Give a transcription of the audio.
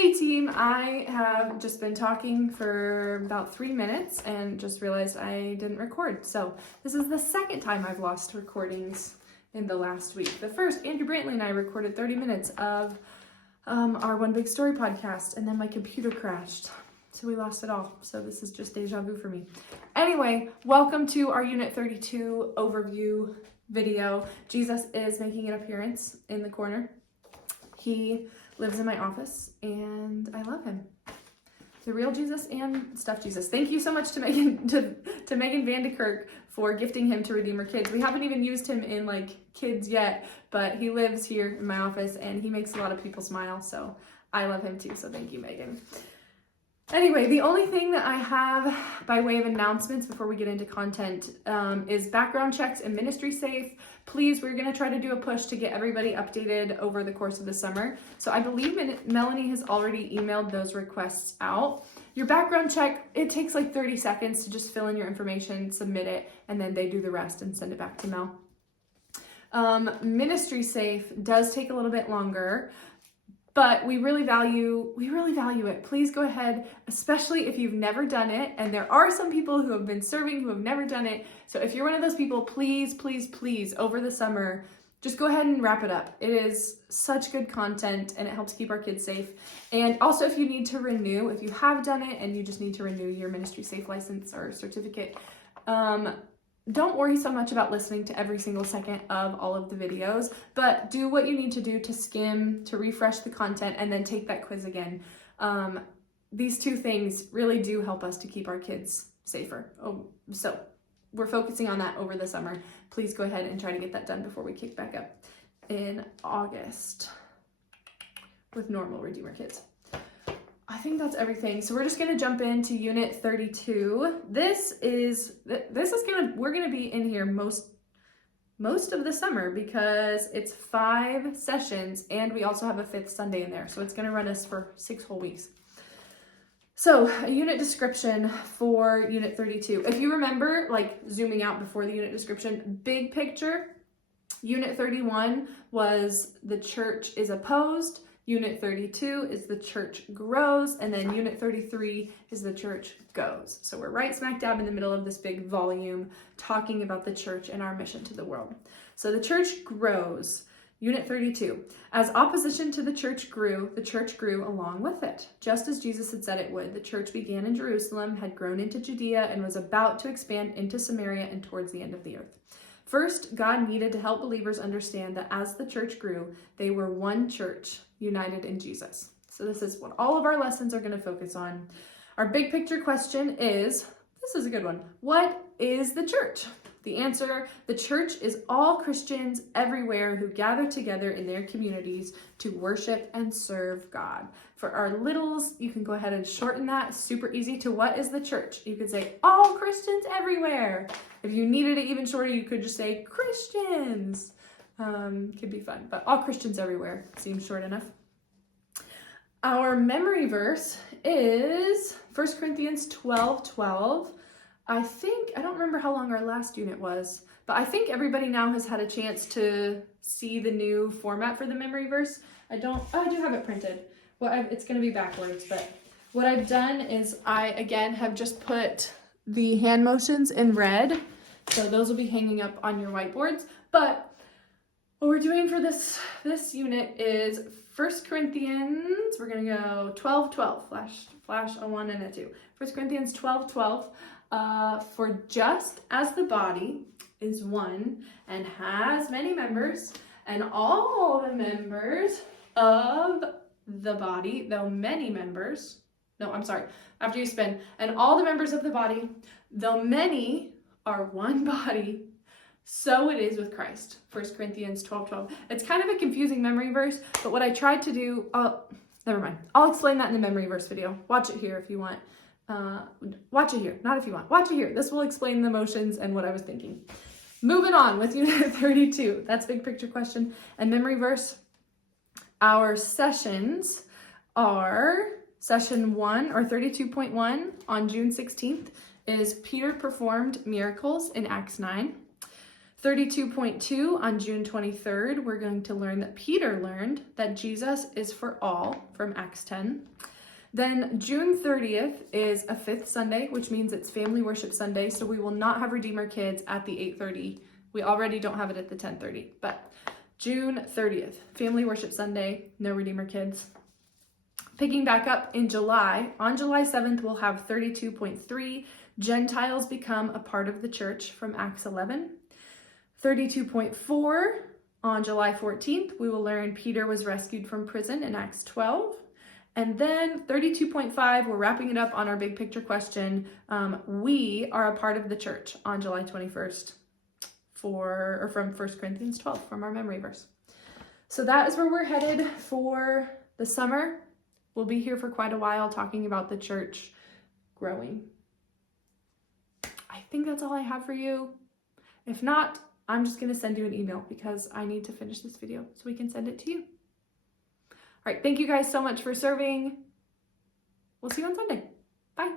Hey team, I have just been talking for about 3 minutes and just realized I didn't record. So this is the second time I've lost recordings in the last week. The first, Andrew Brantley and I recorded 30 minutes of our One Big Story podcast, and then my computer crashed. So we lost it all. So this is just deja vu for me. Anyway, welcome to our Unit 32 overview video. Jesus is making an appearance in the corner. He lives in my office and I love him. The real Jesus and stuffed Jesus. Thank you so much to Megan Vandekirk for gifting him to Redeemer Kids. We haven't even used him in like kids yet, but he lives here in my office and he makes a lot of people smile. So I love him too. So thank you, Megan. Anyway, the only thing that I have by way of announcements before we get into content is background checks and ministry safe. Please, we're going to try to do a push to get everybody updated over the course of the summer. So I believe Melanie has already emailed those requests out. Your background check, it takes like 30 seconds to just fill in your information, submit it, and then they do the rest and send it back to Mel. Ministry safe does take a little bit longer, but we really value it. Please go ahead, especially if you've never done it. And there are some people who have been serving who have never done it. So if you're one of those people, please, please, please, over the summer, just go ahead and wrap it up. It is such good content and it helps keep our kids safe. And also if you need to renew, if you have done it and you just need to renew your ministry safe license or certificate, don't worry so much about listening to every single second of all of the videos, but do what you need to do to skim, to refresh the content, and then take that quiz again. These two things really do help us to keep our kids safer. So we're focusing on that over the summer. Please go ahead and try to get that done before we kick back up in August with normal Redeemer Kids. I think that's everything. So we're just gonna jump into Unit 32. We're gonna be in here most of the summer because it's 5 sessions and we also have a 5th Sunday in there. So it's gonna run us for 6 whole weeks. So a unit description for Unit 32. If you remember, like zooming out before the unit description, big picture, Unit 31 was the church is opposed. Unit 32 is the church grows, and then Unit 33 is the church goes. So we're right smack dab in the middle of this big volume talking about the church and our mission to the world. So the church grows. Unit 32. As opposition to the church grew along with it. Just as Jesus had said it would, the church began in Jerusalem, had grown into Judea, and was about to expand into Samaria and towards the end of the earth. First, God needed to help believers understand that as the church grew, they were one church united in Jesus. So this is what all of our lessons are going to focus on. Our big picture question is, this is a good one. What is the church? The answer, the church is all Christians everywhere who gather together in their communities to worship and serve God. For our littles, you can go ahead and shorten that super easy to what is the church? You could say all Christians everywhere. If you needed it even shorter, you could just say Christians. Could be fun, but all Christians everywhere seems short enough. Our memory verse is 1 Corinthians 12:12. I don't remember how long our last unit was, but I think everybody now has had a chance to see the new format for the memory verse. I do have it printed. It's going to be backwards, but what I've done is I, again, have just put the hand motions in red. So those will be hanging up on your whiteboards. But what we're doing for this unit is 1 Corinthians, we're going to go 12:12, flash a 1 and a 2. 1 Corinthians 12:12. For just as the body is one and has many members, and all the members of the body, after you spin, and all the members of the body, though many are one body, so it is with Christ. 1 Corinthians 12:12. It's kind of a confusing memory verse, but what I tried to do, never mind. I'll explain that in the memory verse video. Watch it here if you want. Watch it here, not if you want. Watch it here. This will explain the motions and what I was thinking. Moving on with Unit 32. That's big picture question. And memory verse. Our sessions are session 1 or 32.1 on June 16th is Peter performed miracles in Acts 9. 32.2 on June 23rd, we're going to learn that Peter learned that Jesus is for all from Acts 10. Then June 30th is a fifth Sunday, which means it's Family Worship Sunday, so we will not have Redeemer Kids at the 8:30. We already don't have it at the 10:30, but June 30th, Family Worship Sunday, no Redeemer Kids. Picking back up in July, on July 7th, we'll have 32.3, Gentiles become a part of the church from Acts 11. 32.4, on July 14th, we will learn Peter was rescued from prison in Acts 12. And then 32.5, we're wrapping it up on our big picture question. We are a part of the church on July 21st from 1 Corinthians 12 from our memory verse. So that is where we're headed for the summer. We'll be here for quite a while talking about the church growing. I think that's all I have for you. If not, I'm just going to send you an email because I need to finish this video so we can send it to you. All right, thank you guys so much for serving. We'll see you on Sunday. Bye.